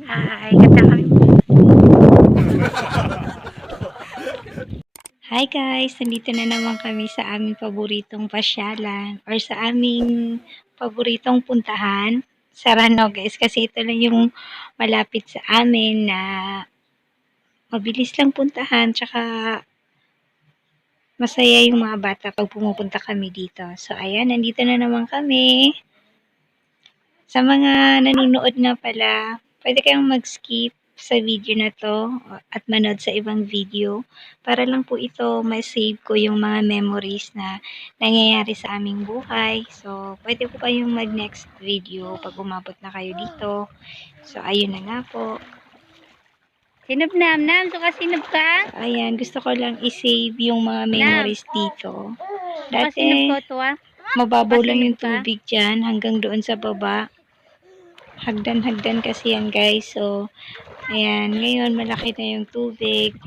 Hi, ganda kami. Hi guys, nandito na naman kami sa aming paboritong pasyalan or sa aming paboritong puntahan sa Ranao guys kasi ito lang yung malapit sa amin na mabilis lang puntahan tsaka masaya yung mga bata pag pumupunta kami dito. So ayan, nandito na naman kami. Sa mga nanonood nga pala, pwede kayong mag-skip sa video na to at manood sa ibang video para lang po ito ma-save ko yung mga memories na nangyayari sa aming buhay. So, pwede po kayong mag-next video pag umabot na kayo dito. So, ayun na nga po. Sinop nam, suka sinop ka? So, ayan, gusto ko lang i-save yung mga memories dito. Suka sinop Dati, ko to ah. mababaw lang yung Suka sinop ka? tubig dyan hanggang doon sa baba. Hagdan-hagdan kasi yan guys. So, ayan, ngayon malaki na yung tubig.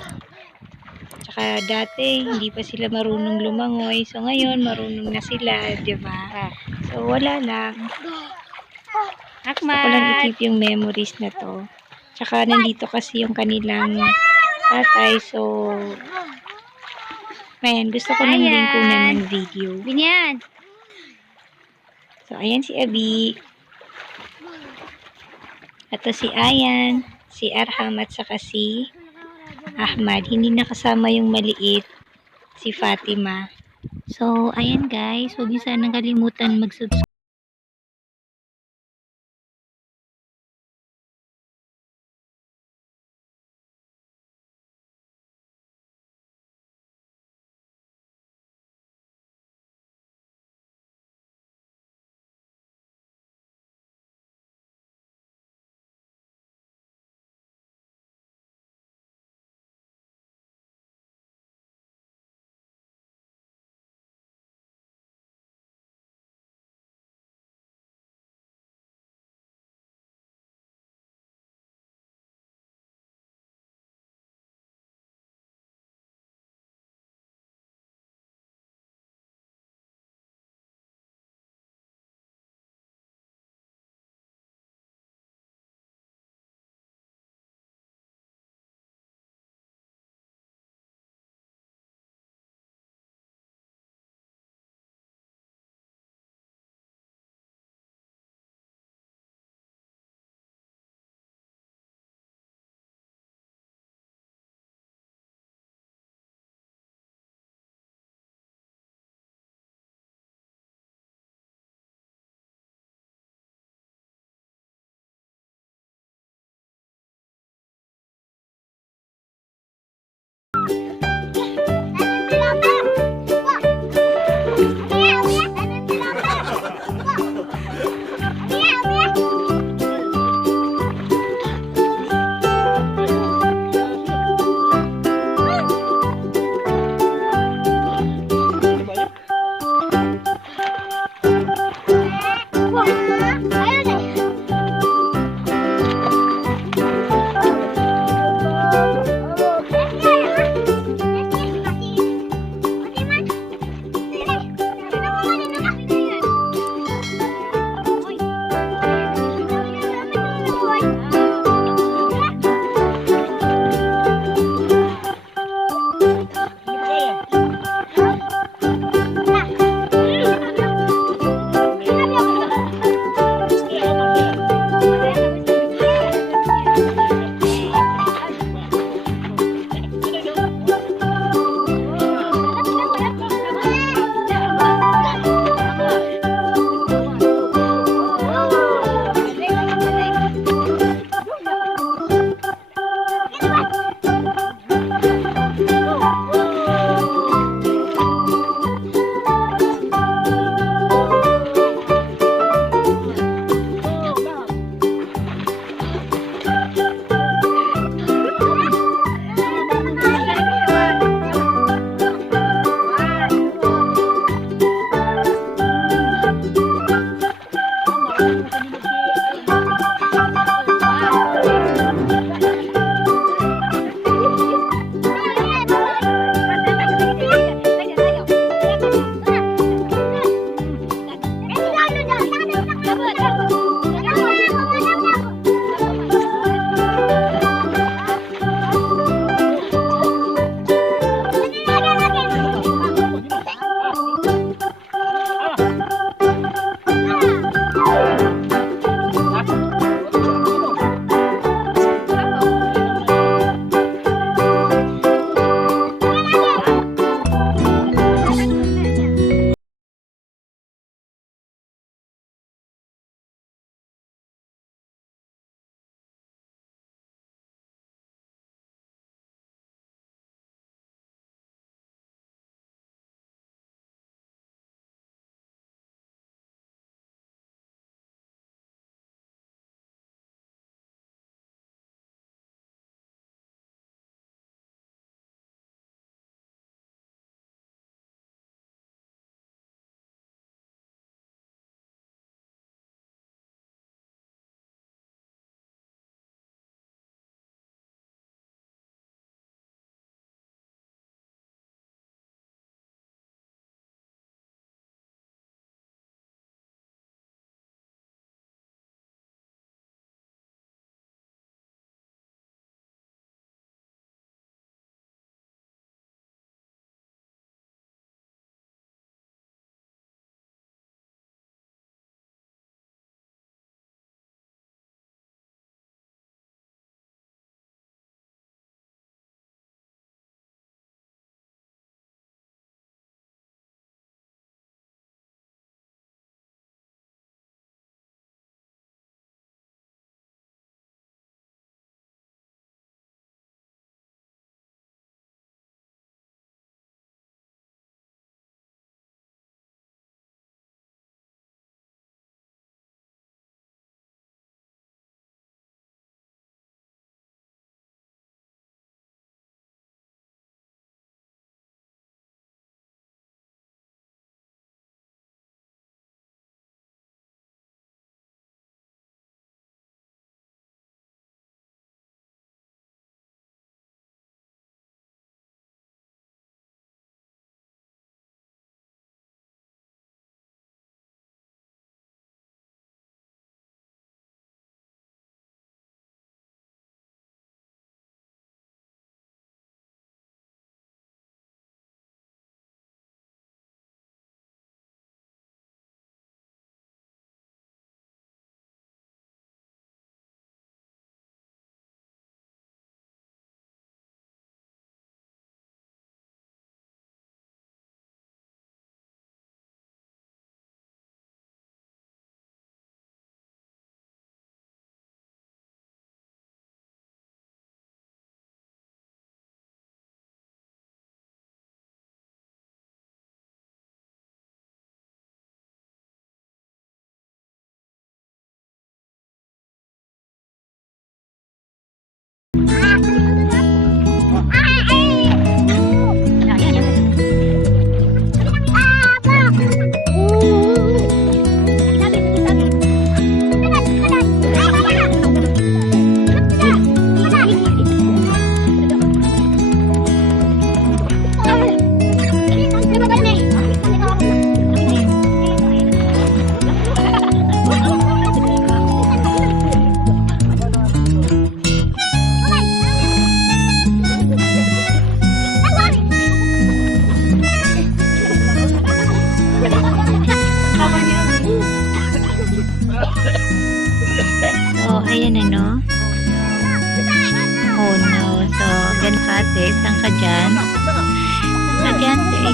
Tsaka dati, hindi pa sila marunong lumangoy. So, ngayon, marunong na sila, di ba? So, wala lang. Gusto ko lang Akmat. i-keep yung memories na to. Tsaka, nandito kasi yung kanilang tatay. So, ayan, gusto ko lang din kunan ng video. Binyan. So, ayan si Abi. Ito si Ayan, si Arham at saka si Ahmad. Hindi nakasama yung maliit, si Fatima. So, ayan guys, huwag niyo sanang kalimutan mag-subscribe.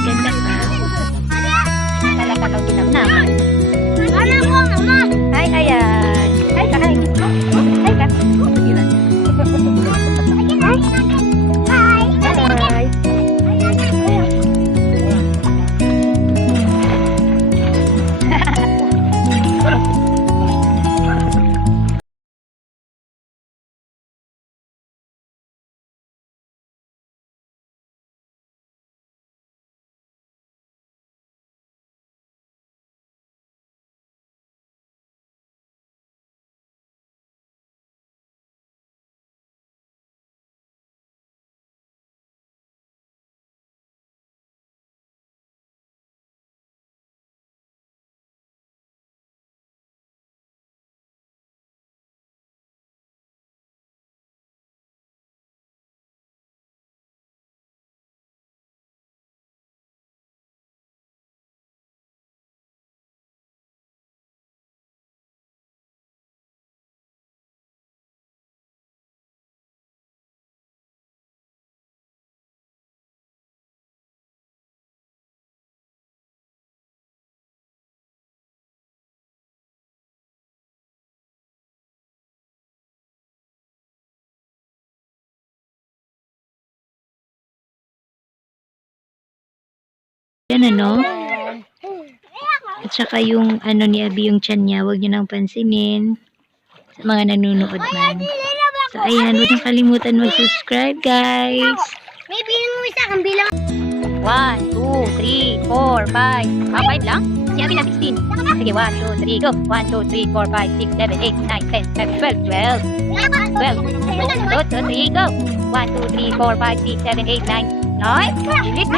ganda ka. Talaga daw ginamnam. Hi, ayan. Hi ka, hi. Hi ka. Hi. Yan ano. At saka yung ano ni Abi yung tiyan niya, huwag niyo nang pansinin. Sa mga nanonood man. So ayan, huwag niyong kalimutan mag-subscribe guys. May bilang mo isa kang bilang. 1, 2, 3, 4, 5. 5 lang? Si Abby na 16. Sige, 1, 2, 3, go. 1, 2, 3, 4, 5, 6, 7, 8, 9, 10, 11, 12. 12. 2, 3, go. 1, 2, 3, 4, 5, 6, 7, 8, 9. 9. Bilis